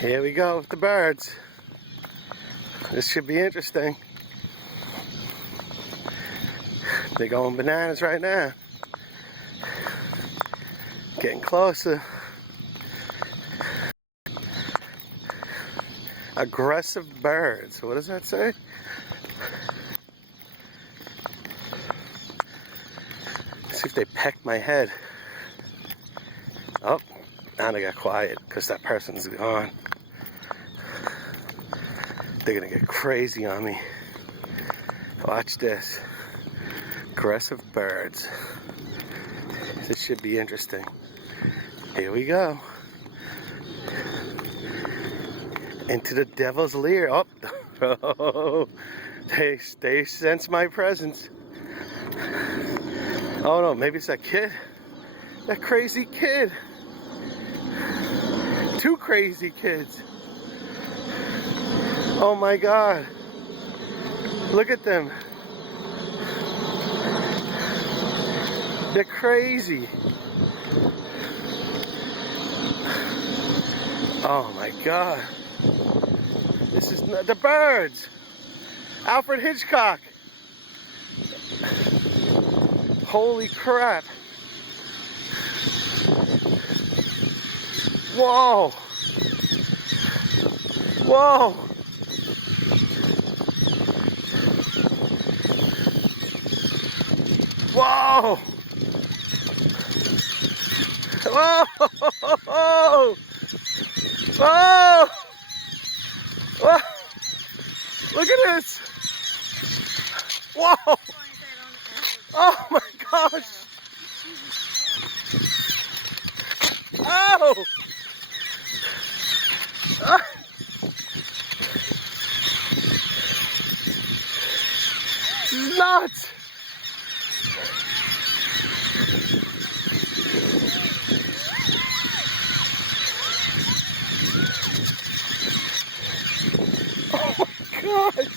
Here we go with the birds. This should be interesting. They're going bananas right now. Getting closer. Aggressive birds. What does that say? Let's see if they peck my head. Oh, now they got quiet because that person's gone. They're gonna get crazy on me. Watch this. Aggressive birds. This should be interesting. Here we go. Into the devil's lair. Oh, oh, they sense my presence. Oh no, maybe it's that kid. That crazy kid. Two crazy kids. Oh my God. Look at them. They're crazy. Oh my God. This is not the birds. Alfred Hitchcock. Holy crap. Whoa. Whoa. Whoa. Whoa. Whoa. Whoa. Look at this. Whoa. Oh my gosh. Oh. This is nuts. Oh my gosh.